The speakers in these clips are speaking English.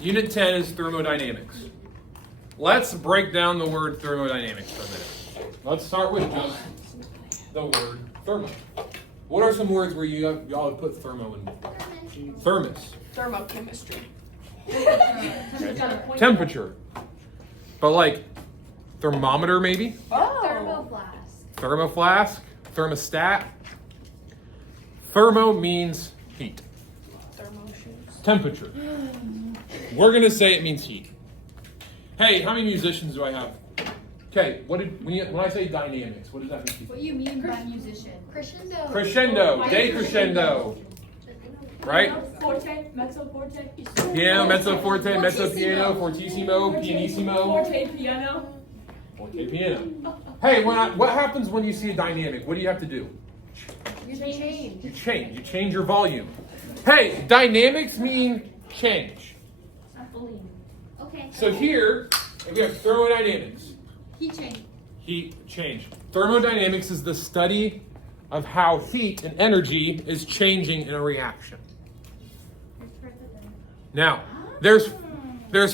Unit 10 is thermodynamics. Let's break down the word thermodynamics for a minute. Let's start with just the word thermo. What are some words where y'all have put thermo in before? Thermos. Thermochemistry. Okay. Temperature. But like thermometer maybe? Oh. Thermoflask. Thermostat. Thermo means heat. Thermo shoes. Temperature. We're going to say it means heat. Hey, how many musicians do I have? Okay, when I say dynamics, what does that mean? What do you mean by musician? Crescendo. Crescendo, decrescendo. Right? Forte, mezzo forte. Piano, mezzo forte, mezzo piano, fortissimo, pianissimo. Forte piano. Forte piano. Hey, what happens when you see a dynamic? What do you have to do? You change. You change. You change your volume. Hey, dynamics mean change. Okay. So here, we have thermodynamics. Heat change. Heat change. Thermodynamics is the study of how heat and energy is changing in a reaction. Now, there's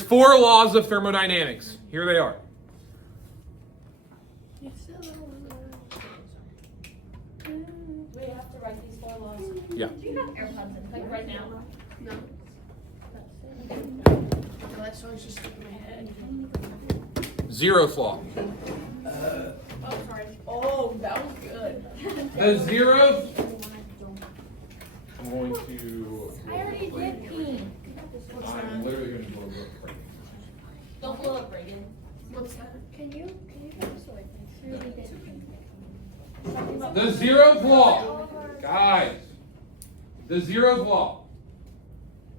4 laws of thermodynamics. Here they are. We have to write these 4 laws. Yeah. Do you have AirPods in, like right now? No. That song's just stuck in my head. 0th law. Oh, sorry. Oh, that was good. The 0th. I'm going to. I already did pee. I'm literally going to blow up. Don't blow up, Reagan. What's that? Can you go so I can really get The 0th law, guys. The 0th law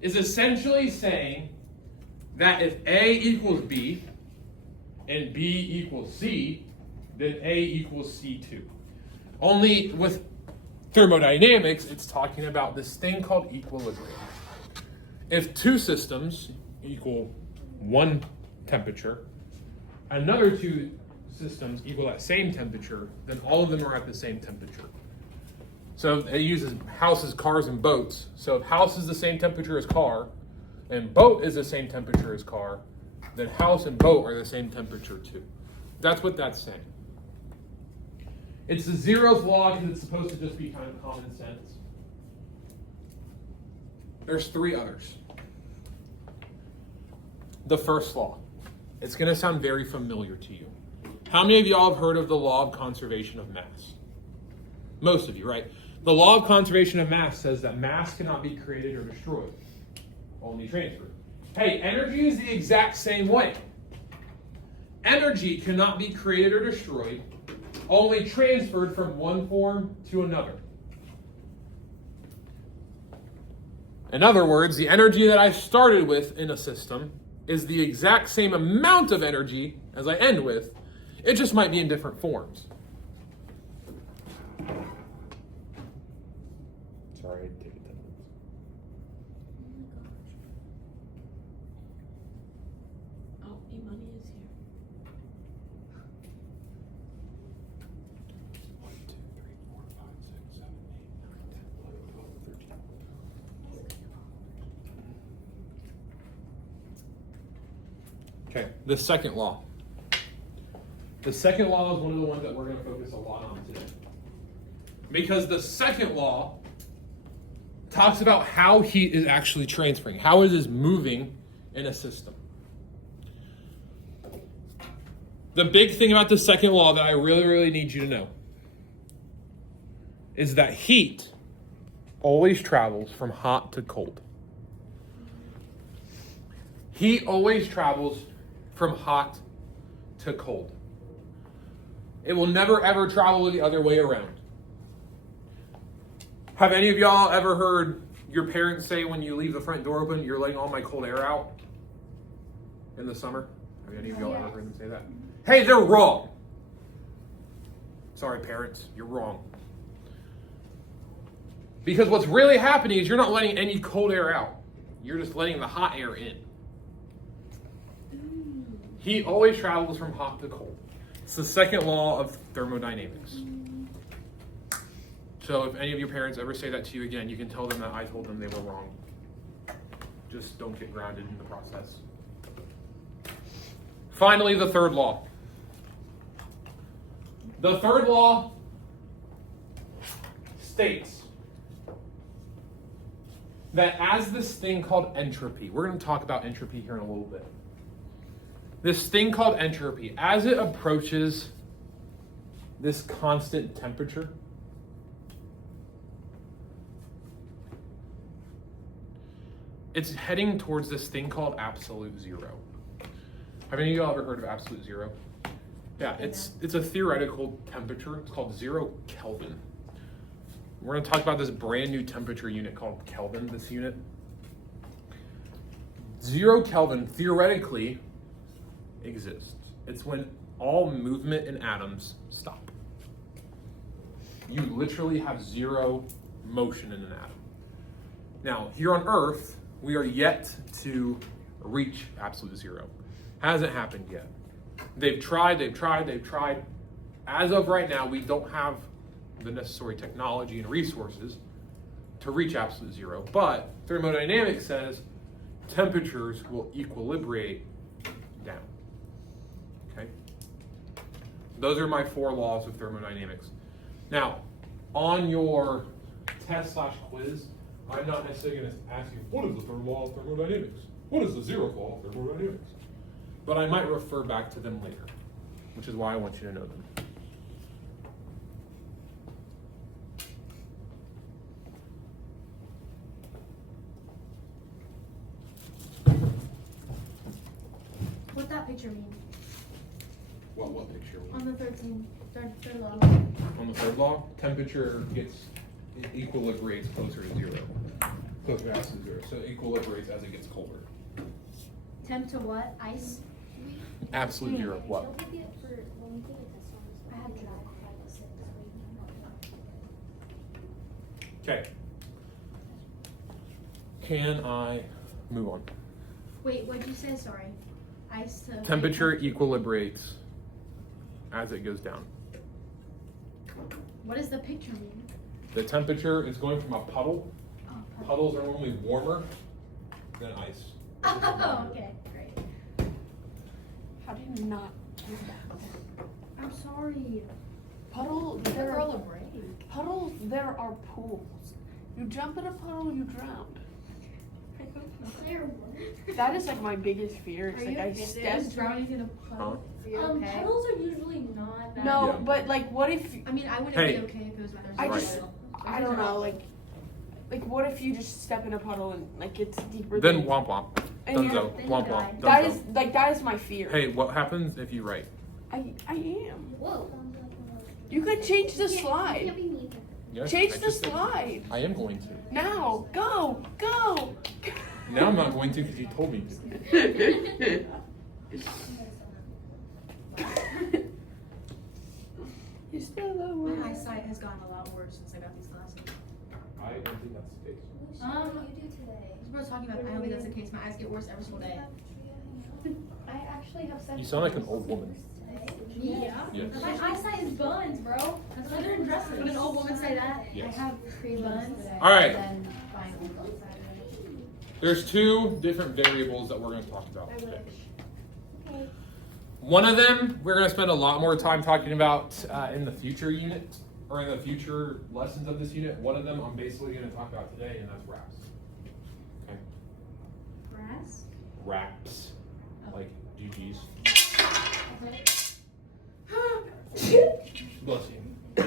is essentially saying that if A equals B and B equals C, then A equals C2. Only with thermodynamics, it's talking about this thing called equilibrium. If 2 systems equal 1 temperature, another 2 systems equal that same temperature, then all of them are at the same temperature. So it uses houses, cars, and boats. So if house is the same temperature as car, and boat is the same temperature as car, then house and boat are the same temperature too. That's what that's saying. It's the 0th law because it's supposed to just be kind of common sense. There's 3 others. The 1st law. It's going to sound very familiar to you. How many of y'all have heard of the law of conservation of mass? Most of you, right? The law of conservation of mass says that mass cannot be created or destroyed, only transferred. Hey, energy is the exact same way. Energy cannot be created or destroyed, only transferred from one form to another. In other words, the energy that I started with in a system is the exact same amount of energy as I end with. It just might be in different forms. Sorry, I didn't take attendance. Oh, E-money is here. 1, 2, 3, 4, 5, 6, 7, 8, 9, 10, 11, 12, 13. Okay, the 2nd law. The 2nd law is one of the ones that we're going to focus a lot on today. Because the 2nd law talks about how heat is actually transferring, how it is moving in a system. The big thing about the 2nd law that I really, really need you to know is that heat always travels from hot to cold. Heat always travels from hot to cold. It will never ever travel the other way around. Have any of y'all ever heard your parents say when you leave the front door open, you're letting all my cold air out in the summer? Have any of y'all ever heard them say that? Hey, they're wrong. Sorry, parents, you're wrong. Because what's really happening is you're not letting any cold air out. You're just letting the hot air in. Heat always travels from hot to cold. It's the 2nd law of thermodynamics. So if any of your parents ever say that to you again, you can tell them that I told them they were wrong. just don't get grounded in the process. Finally, the third law. The third law states that as this thing called entropy, we're going to talk about entropy here in a little bit. This thing called entropy, as it approaches this constant temperature, it's heading towards this thing called absolute zero. Have any of you ever heard of absolute zero? Yeah, it's a theoretical temperature. It's called 0 Kelvin. We're going to talk about this brand new temperature unit called Kelvin, this unit. 0 Kelvin theoretically exists. It's when all movement in atoms stop. You literally have zero motion in an atom. Now, here on Earth, we are yet to reach absolute zero. Hasn't happened yet. They've tried. As of right now, we don't have the necessary technology and resources to reach absolute zero. But thermodynamics says temperatures will equilibrate down. Okay? Those are my 4 laws of thermodynamics. Now, on your test/quiz, I'm not necessarily going to ask you, what is the third law of thermodynamics? What is the 0th law of thermodynamics? But I might refer back to them later, which is why I want you to know them. What that picture mean? What picture? On the third law. On the third law, temperature equilibrates closer to zero. Closer to absolute zero. So it equilibrates as it gets colder. Temp to what? Ice? Absolute zero. What? I had to. Okay. Can I move on? Wait, what'd you say? Sorry. Ice to. Temperature equilibrates as it goes down. What does the picture mean? The temperature is going from a puddle. Oh, perfect. Puddles are normally warmer than ice. Oh, okay, great. How do you not do that? I'm sorry. Puddles, there are pools. You jump in a puddle, you drown. That is like my biggest fear. It's like I step. drowning in a puddle? Are you okay? Puddles are usually not that. No, Yeah. but like, what if? I mean, I wouldn't Hey. be okay if it was my I Right. just, I don't know, like what if you just step in a puddle and like it's deeper Then than? womp womp. And Dunzo. you're- then you Womp die. womp. That Dunzo. is that is my fear. Hey, what happens if you write? I am. Whoa. You could change the slide. Can't be mean. Yes, Change I the just did. slide. I am going to. Now, go. Now I'm not going to because you told me to. You're still the My one. eyesight has gotten a lot worse since I got these glasses. I don't think that's the case. What do you do today? We're talking about. I don't think that's the case. My eyes get worse every single day. I actually have sex. You sound like an old woman. Yeah. Yes. My eyesight is buns, bro. That's Leather and dresses. Would an old woman say that? Yes. I have pre-buns. All right. And then buying old buns. There's 2 different variables that we're going to talk about I today. wish. Okay. One of them we're going to spend a lot more time talking about in the future unit or in the future lessons of this unit. One of them I'm basically going to talk about today, and that's RAPs. Okay. Brass? RAPs, like GGs. Bless you.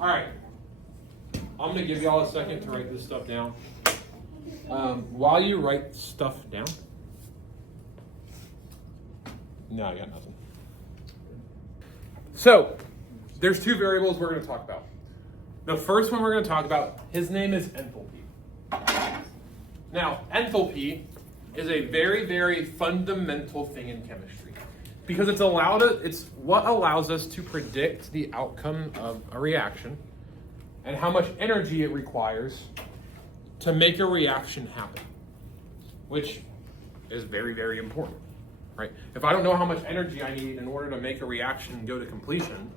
All right. I'm going to give y'all a second to write this stuff down. While you write stuff down. No, I got nothing. So, there's 2 variables we're going to talk about. The first one we're going to talk about, his name is enthalpy. Now, enthalpy is a very, very fundamental thing in chemistry because it's what allows us to predict the outcome of a reaction and how much energy it requires to make a reaction happen, which is very, very important, right? If I don't know how much energy I need in order to make a reaction go to completion,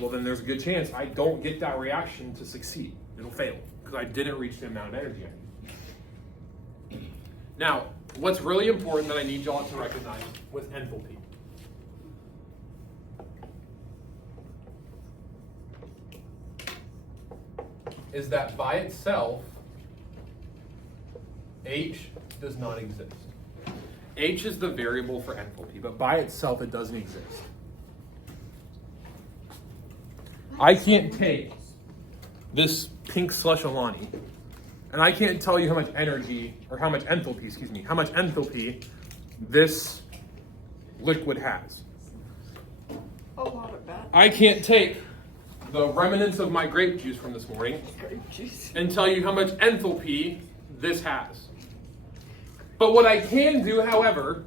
well, then there's a good chance I don't get that reaction to succeed. It'll fail because I didn't reach the amount of energy I need. Now, what's really important that I need y'all to recognize with enthalpy is that by itself, H does not exist. H is the variable for enthalpy, but by itself it doesn't exist. I can't take this pink slush Alani, and I can't tell you how much energy, or how much enthalpy, how much enthalpy this liquid has. A lot of that. I can't take the remnants of my grape juice from this morning Grape juice. and tell you how much enthalpy this has. But what I can do, however,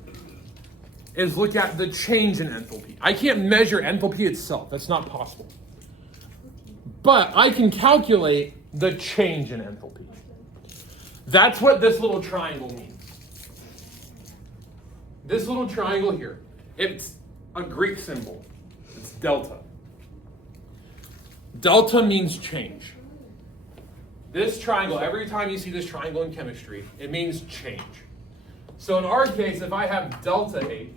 is look at the change in enthalpy. I can't measure enthalpy itself. That's not possible. But I can calculate the change in enthalpy. That's what this little triangle means. This little triangle here, it's a Greek symbol. It's delta. Delta means change. This triangle, every time you see this triangle in chemistry, it means change. So in our case, if I have delta H,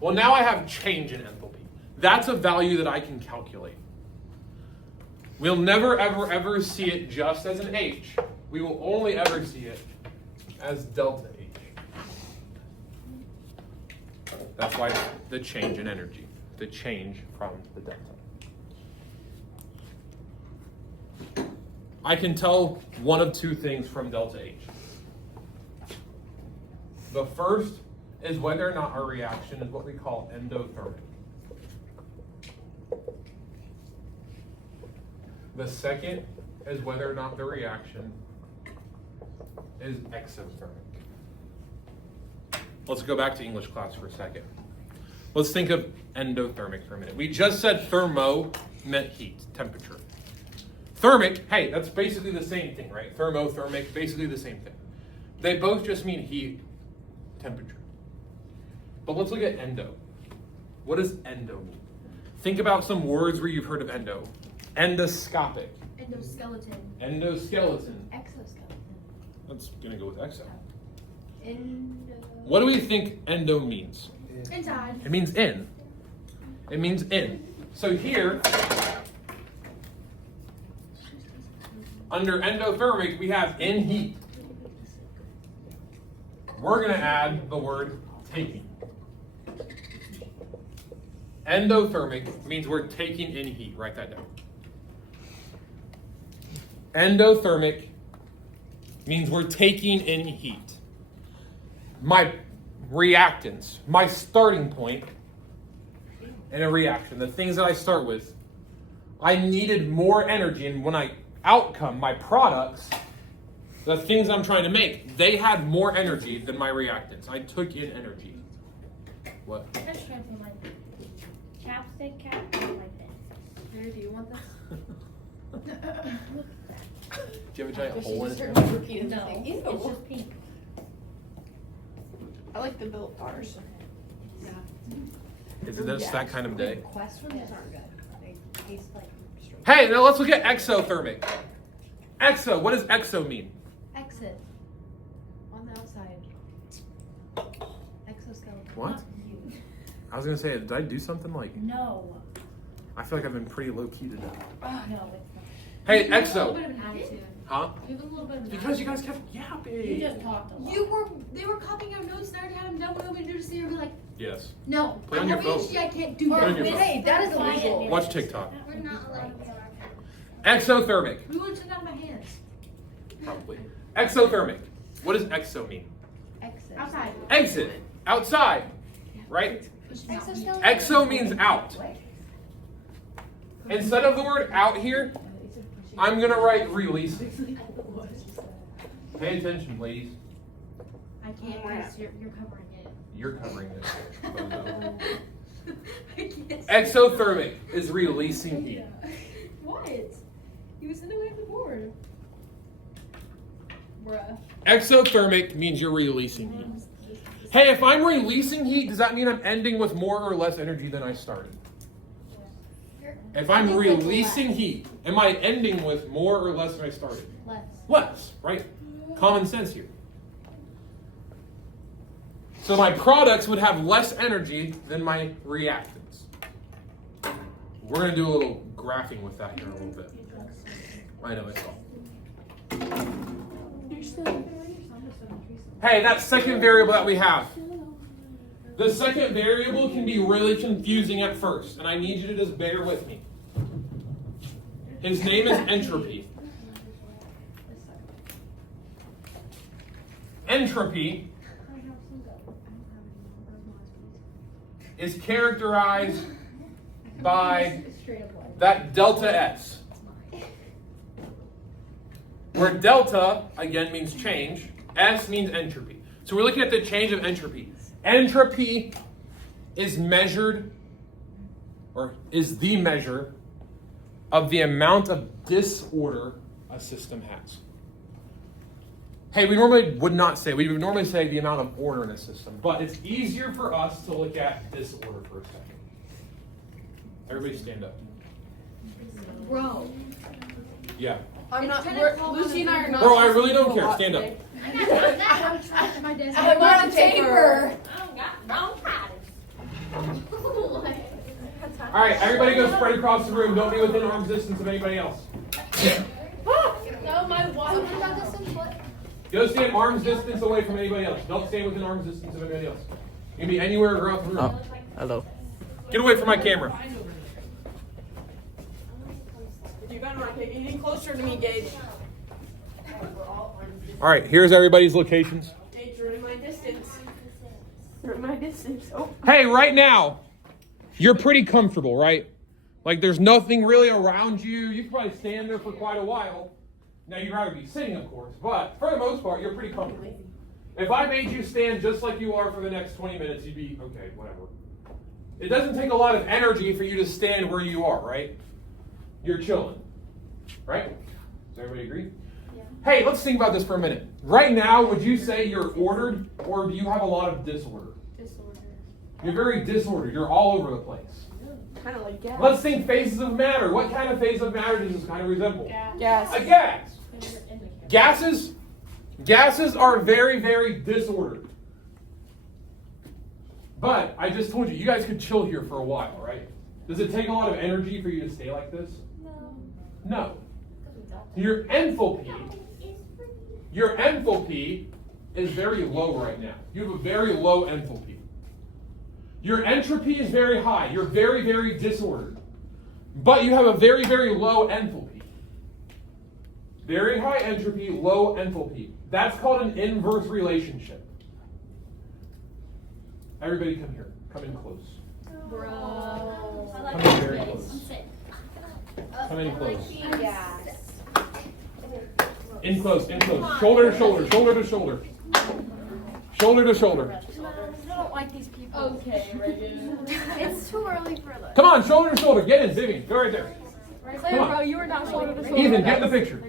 well, now I have change in enthalpy. That's a value that I can calculate. We'll never, ever, ever see it just as an H. We will only ever see it as delta H. That's why it's the change in energy, the change from the delta. I can tell one of two things from delta H. The first is whether or not our reaction is what we call endothermic. The second is whether or not the reaction is exothermic. Let's go back to English class for a second. Let's think of endothermic for a minute. We just said thermo meant heat, temperature. Thermic, hey, that's basically the same thing, right? Thermothermic, basically the same thing. They both just mean heat, temperature. But let's look at endo. What does endo mean? Think about some words where you've heard of endo. Endoscopic. Endoskeleton. Endoskeleton. Exoskeleton. That's going to go with exo. Endo. What do we think endo means? Inside. It means in. It means in. So here, under endothermic, we have in heat. We're going to add the word taking. Endothermic means we're taking in heat. Write that down. Endothermic means we're taking in heat. My reactants, my starting point in a reaction, the things that I start with, I needed more energy, and when I outcome, my products, the things I'm trying to make, they had more energy than my reactants. I took in energy. What? I'm just trying to put my chapstick cap like this. Mary, do you want this? Do you have a giant Does she hole in just it? start repeating the No, thing? it's Ew. just pink. I like the built bars. Yeah. Is it that kind of day? Quest ones aren't good. They taste like straight. Hey, now let's look at exothermic. Exo, what does exo mean? Exit. On the outside. Exoskeleton. What? I was gonna say, did I do something like? No. I feel like I've been pretty low key today. No, it's not. Hey, You have a little exo. bit of an attitude. Huh? You have a little bit of an Because you attitude. guys kept yapping. You just talked a lot. They were copying our notes and I already had them done. What do we do to see her? Be like, Yes. no. Put it on your phone. ADHD, I can't do Put it on that. your phone. Hey, that is illegal. Watch TikTok. We're not allowed to. Exothermic. We would have took out my hands. Probably. Exothermic. What does exo mean? Exit. Outside. Exit. Outside. Right? Exoskeleton. Exo means out. Instead of the word out here, I'm gonna write releasing. Pay attention, ladies. I can't because you're covering it. You're covering this. I can't. Exothermic is releasing heat. What? You was in the way of the board. Bruh. Exothermic means you're releasing heat. Hey, if I'm releasing heat, does that mean I'm ending with more or less energy than I started? If I'm releasing heat, am I ending with more or less than I started? Less. Less, right? Common sense here. Exothermic. What does exothermic mean? Exo means out. Instead of the word out here, I'm gonna write releasing. Pay attention, ladies. Exo means releasing. Exothermic is releasing heat. My reactants, my starting point in a reaction, the things that I start with, I needed more energy, and when I outcome, my products, the things I'm trying to make, they had more energy than my reactants. I took in energy. Less. Less, right? Common sense here. So my products would have less energy than my reactants. We're going to do a little graphing with that here in a little bit. I know it's all. Hey, that second variable that we have. The second variable can be really confusing at first, and I need you to just bear with me. His name is entropy. Entropy is characterized by that delta S. Where delta, again, means change. S means entropy. So we're looking at the change of entropy. Entropy is measured, or is the measure, of the amount of disorder a system has. Hey, we normally would normally say the amount of order in a system, but it's easier for us to look at disorder for a second. Everybody stand up. Bro. Yeah. Lucy and I are not. Bro, I really don't care. Stand up. I'm on paper. I don't got brown patters. All right, everybody go spread across the room. Don't be within arm's distance of anybody else. No, my water. Go stand arm's distance away from anybody else. Don't stand within arm's distance of anybody else. You can be anywhere around the room. Oh, hello. Get away from my camera. You better not get any closer to me, Gage. All right, here's everybody's locations. Gage, you're in my distance. You're in my distance. Oh. Hey, right now, you're pretty comfortable, right? Like there's nothing really around you. You can probably stand there for quite a while. Now, you'd rather be sitting, of course, but for the most part, you're pretty comfortable. If I made you stand just like you are for the next 20 minutes, you'd be, okay, whatever. It doesn't take a lot of energy for you to stand where you are, right? You're chilling, right? Does everybody agree? Yeah. Hey, let's think about this for a minute. Right now, would you say you're ordered, or do you have a lot of disorder? Disorder. You're very disordered. You're all over the place. Kind of like gas. Let's think phases of matter. What kind of phase of matter does this kind of resemble? Gas. A gas. Gases are very, very disordered. But I just told you, you guys could chill here for a while, right? Does it take a lot of energy for you to stay like this? No. Your enthalpy is very low right now. You have a very low enthalpy. Your entropy is very high. You're very, very disordered. But you have a very, very low enthalpy. Very high entropy, low enthalpy. That's called an inverse relationship. Everybody come here. Come in close. Bro. Come in very close. Come in close. In close, in close. Shoulder to shoulder, shoulder to shoulder. Shoulder to shoulder. I don't like these people. Okay, Reagan. It's too early for this. Come on, shoulder to shoulder. Get in, Vivian. Go right there. Come on. Bro, you were not shoulder to shoulder. Ethan, get in the picture.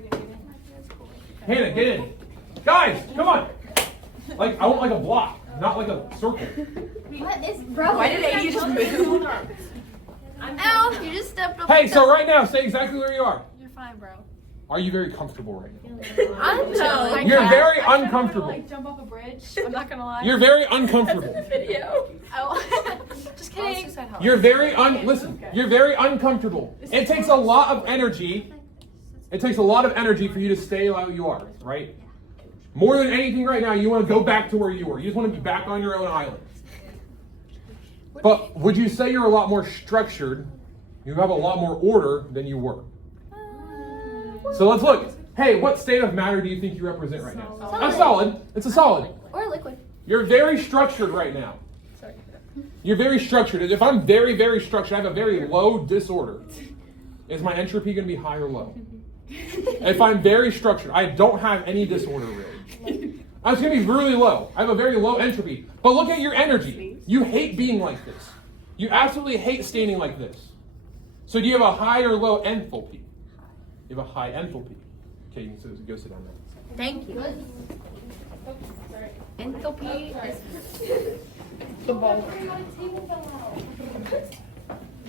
Hannah, get in. Guys, come on. Like, I want like a block, not like a circle. What is, bro? Why did AD just move? Ow, you just stepped up. Hey, so right now, stay exactly where you are. You're fine, bro. Are you very comfortable right now? I'm chilling. You're very uncomfortable. Jump off a bridge. I'm not gonna lie. You're very uncomfortable. Video. Oh. Just kidding. You're very listen, you're very uncomfortable. It takes a lot of energy. It takes a lot of energy for you to stay like you are, right? More than anything right now, you want to go back to where you were. You just want to be back on your own island. But would you say you're a lot more structured? You have a lot more order than you were. So let's look. Hey, what state of matter do you think you represent right now? A solid. It's a solid. Or liquid. You're very structured right now. You're very structured. If I'm very, very structured, I have a very low disorder. Is my entropy going to be high or low? If I'm very structured, I don't have any disorder really. It's going to be really low. I have a very low entropy. But look at your energy. You hate being like this. You absolutely hate standing like this. So do you have a high or low enthalpy? You have a high enthalpy. Okay, you can go sit down there. Thank you. Enthalpy is The ball.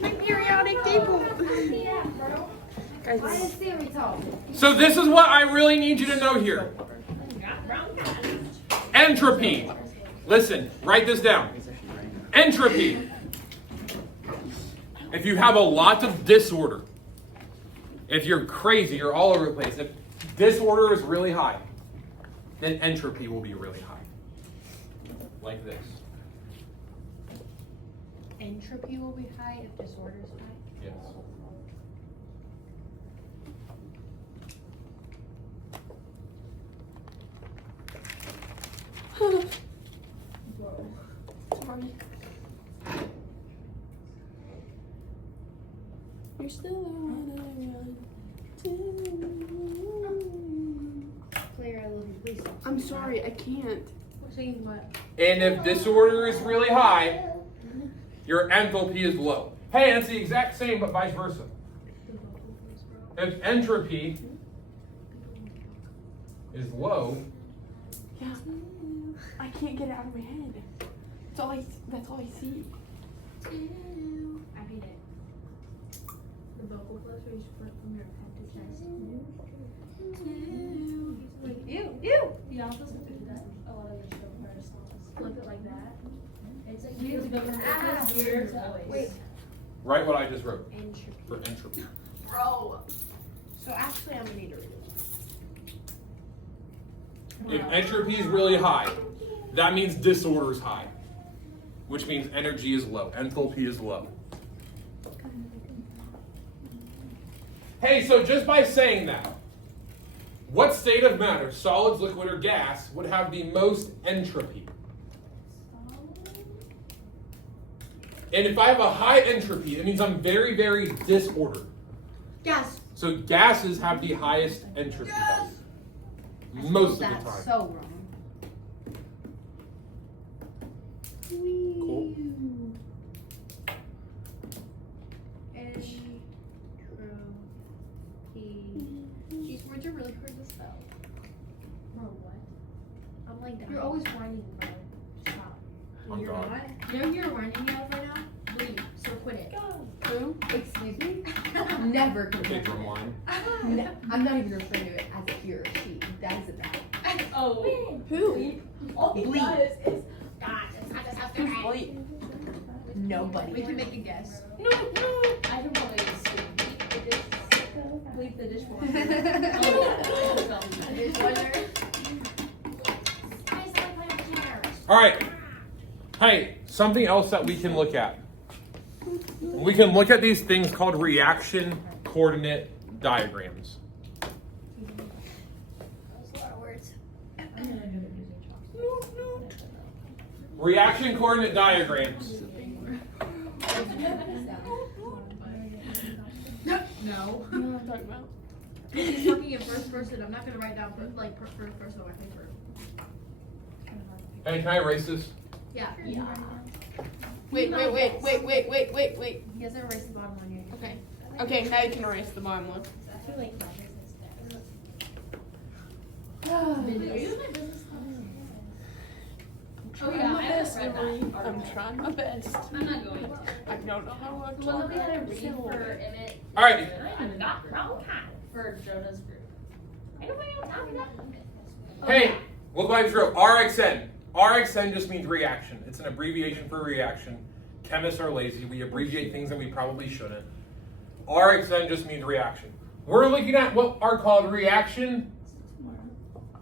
Periodic table. Guys. So this is what I really need you to know here. Entropy. Listen, write this down. Entropy. If you have a lot of disorder, if you're crazy, you're all over the place, if disorder is really high, then entropy will be really high. Like this. Entropy will be high if disorder is high. Yes. Sorry. You're still the one I run to. Claire, I love you. Please stop. I'm sorry, I can't. We're singing what? And if disorder is really high, your enthalpy is low. Hey, and it's the exact same, but vice versa. If entropy is low, Yeah. I can't get it out of my head. That's all I see. I hate it. The vocal clips where you split from your head to chest. Ew. Yeah, I'm supposed to do that. A lot of the show where songs flip it like that. It's like you have to go from this here to always. Wait. write what I just wrote Entropy. for entropy. Bro. So actually, I'm gonna need to read it. If entropy is really high, that means disorder is high, which means energy is low, enthalpy is low. Hey, so just by saying that, what state of matter, solids, liquid, or gas, would have the most entropy? And if I have a high entropy, it means I'm very, very disordered. Gas. So gases have the highest entropy value. Most of the time. That's so wrong. Cool. Entropy. These words are really hard to spell. Bro, what? I'm like, You're always whining, bro. Stop. I'm You're gone. not. You know who you're whining me out right now? Leave. So quit it. Who? Excuse me? Never Okay, compared. drumline. No, I'm not even referring to it as a he or a she. That is a bad. Oh. Who? All he Bleep. does is, God, it's not just how Who's bleep? Nobody. We can make a guess. I can probably just bleep the dishwasher. Dishwasher. All right. Hey, something else that we can look at. We can look at these things called reaction coordinate diagrams. Reaction coordinate diagrams. No. You know what I'm talking about? He's talking in first person. I'm not gonna write down like first person on my paper. Hey, can I erase this? Yeah. Wait. He hasn't erased the bottom one yet. Okay. Okay, now you can erase the bottom one. Too late. Oh yeah, I haven't read that. I'm trying my best. I'm not going to. I don't know how to The one that we talk. had to read for Emmett. All right. I'm not wrong for Jonah's group. I don't know. Hey, look what I just wrote. RXN. RXN just means reaction. It's an abbreviation for reaction. Chemists are lazy. We abbreviate things that we probably shouldn't. RXN just means reaction. We're looking at what are called reaction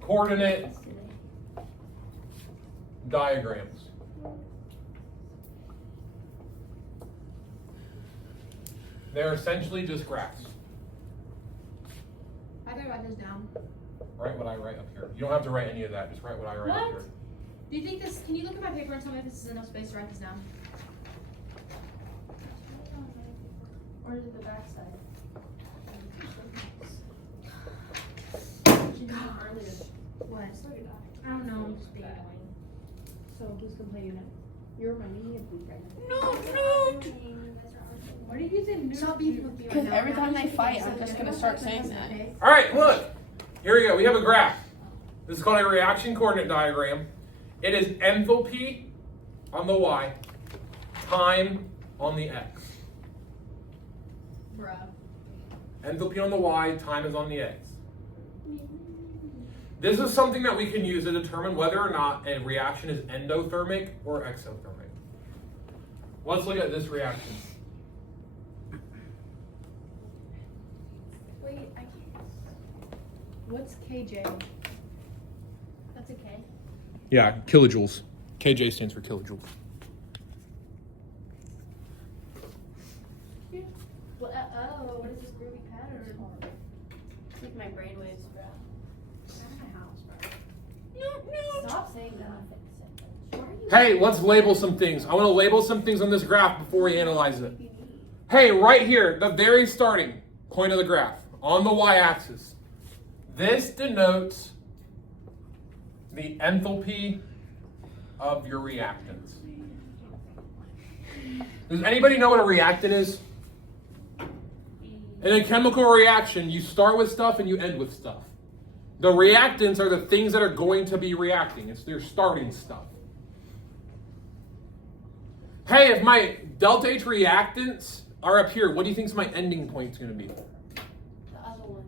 coordinate diagrams. They're essentially just graphs. I gotta write this down. Write what I write up here. You don't have to write any of that. Just write what I write up What? here. Do you think this? Can you look at my paper and tell me if this is enough space to write this down? Or is it the back side? What? I don't know. I'm just being annoying. So who's complaining now? You're reminding me of bleep right now. No. Why did you say no? Stop beefing with me right Because now. every time they fight, I'm just gonna start saying that. All right, look. Here we go. We have a graph. This is called a reaction coordinate diagram. It is enthalpy on the y, time on the x. Bruh. Enthalpy on the y, time is on the x. This is something that we can use to determine whether or not a reaction is endothermic or exothermic. Let's look at this reaction. Wait, I can't. What's KJ? That's a K. Yeah, kilojoules. KJ stands for kilojoules. What? Oh, what is this groovy pattern? It's like my brainwaves, bro. Out of my house, bro. Stop saying that. Why are you? Hey, let's label some things. I want to label some things on this graph before we analyze it. Hey, right here, the very starting point of the graph, on the y-axis. This denotes the enthalpy of your reactants. Does anybody know what a reactant is? In a chemical reaction, you start with stuff and you end with stuff. The reactants are the things that are going to be reacting. It's their starting stuff. Hey, if my delta H reactants are up here, what do you think is my ending point is going to be? The other one.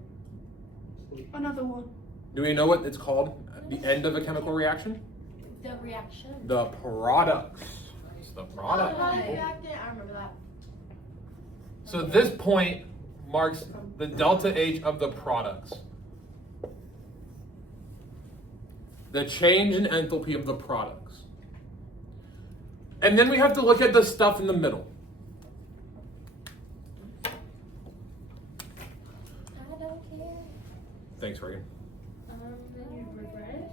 Another one. Do we know what it's called at the end of a chemical reaction? The reaction. The products. It's the product. Reactant. I remember that. So this point marks the delta H of the products. The change in enthalpy of the products. And then we have to look at the stuff in the middle. I don't care. Thanks, Reagan. You regret it?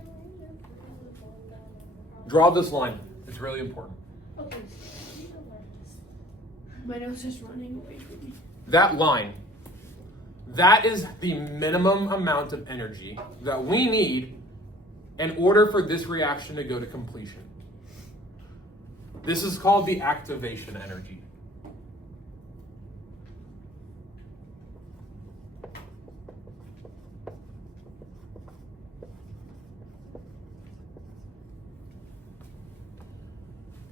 Draw this line. It's really important. Okay. My nose is running away from me. That line, that is the minimum amount of energy that we need in order for this reaction to go to completion. This is called the activation energy.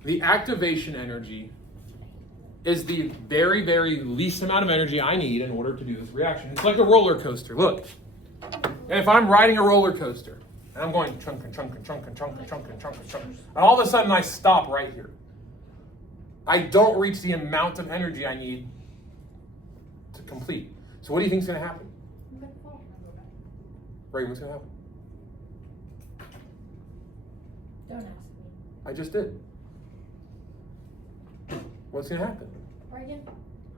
The activation energy is the very, very least amount of energy I need in order to do this reaction. It's like a roller coaster. Look, if I'm riding a roller coaster and I'm going chunk and chunk and chunk and chunk and chunk and chunk and chunk, and all of a sudden I stop right here, I don't reach the amount of energy I need to complete. So what do you think is going to happen? I'm gonna fall. Ray, what's going to happen? Don't ask me. I just did. What's going to happen? Reagan?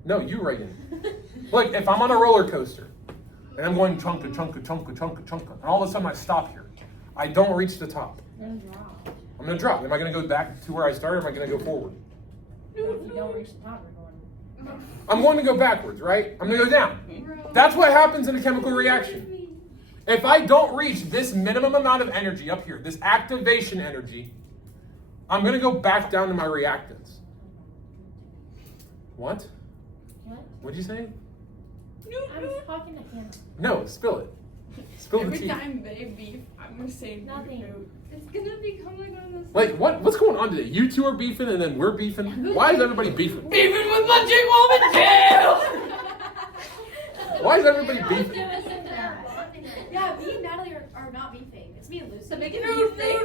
No, you, Reagan. Look, if I'm on a roller coaster and I'm going chunk and chunk and chunk and chunk and chunk, and all of a sudden I stop here, I don't reach the top. You're gonna drop. I'm going to drop. Am I going to go back to where I started, or am I going to go forward? If you don't reach the top, you're going. I'm going to go backwards, right? I'm going to go down. That's what happens in a chemical reaction. If I don't reach this minimum amount of energy up here, this activation energy, I'm going to go back down to my reactants. What? What? What'd you say? I'm talking to him. No, spill it. Spill the Every tea. time they beef, I'm gonna say Nothing. It's gonna become like one of those. Like, what's going on today? You two are beefing and then we're beefing? Why is everybody beefing? beefing with my J-Woman too! Why is everybody beefing? Yeah, me and Natalie are not beefing. It's me and Lucy. So make it beef thing.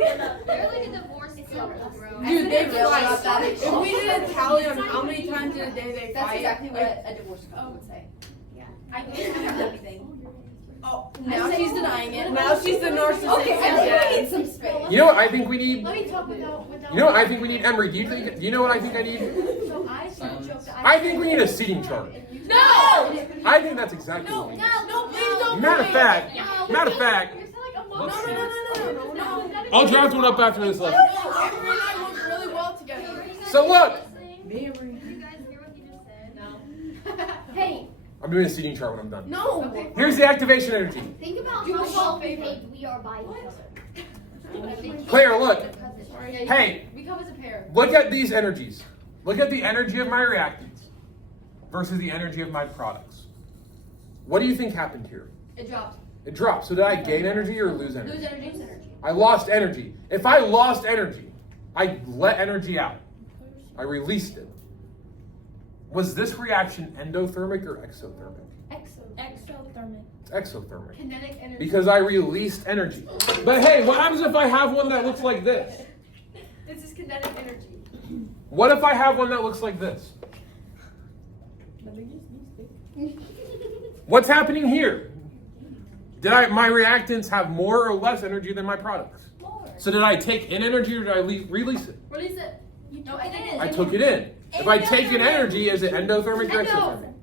They're like a divorce couple, bro. Dude, they real fight. about that. If we did a tally on how many times in a day they That's fight, exactly like, what a divorce couple would say. Yeah. I don't have anything. oh, now I she's say- denying it. Now she's the narcissist. Okay, I need some space. You know what I think we need? Let me talk without. You know what I think we need, Emery? Do you know what I think I need? So I joke that I think we need a seating chart. No! I think that's exactly what we need. No, please don't. Matter of fact, You're still like a No, let's no, see. no, no, no, no, no. I'll draft one up after this lesson. No, Emery and I work really well together. So look, Me, Emery. You guys hear what he just said? No. Hey, I'm doing a seating chart when I'm done. No. Okay. Here's the activation energy. think about Do how us all well favor. behaved we are by each other. Claire, look. Sorry. Hey, We come as a pair. look at these energies. Look at the energy of my reactants versus the energy of my products. What do you think happened here? It dropped. It dropped. So did I gain energy or lose energy? Lose energy. Lose energy. I lost energy. If I lost energy, I let energy out. I released it. Was this reaction endothermic or exothermic? Exothermic. It's exothermic. Kinetic energy. Because I released energy. But hey, what happens if I have one that looks like this? This is kinetic energy. What if I have one that looks like this? What's happening here? Did my reactants have more or less energy than my products? More. So did I take in energy or did I release it? Release it. You took it in. I took it in. If I take in energy, is it endothermic or exothermic?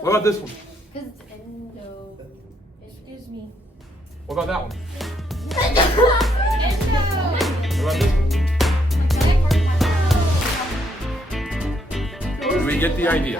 What about this one? Because it's endo. Excuse me. What about that one? Endo. What about this one? Do we get the idea?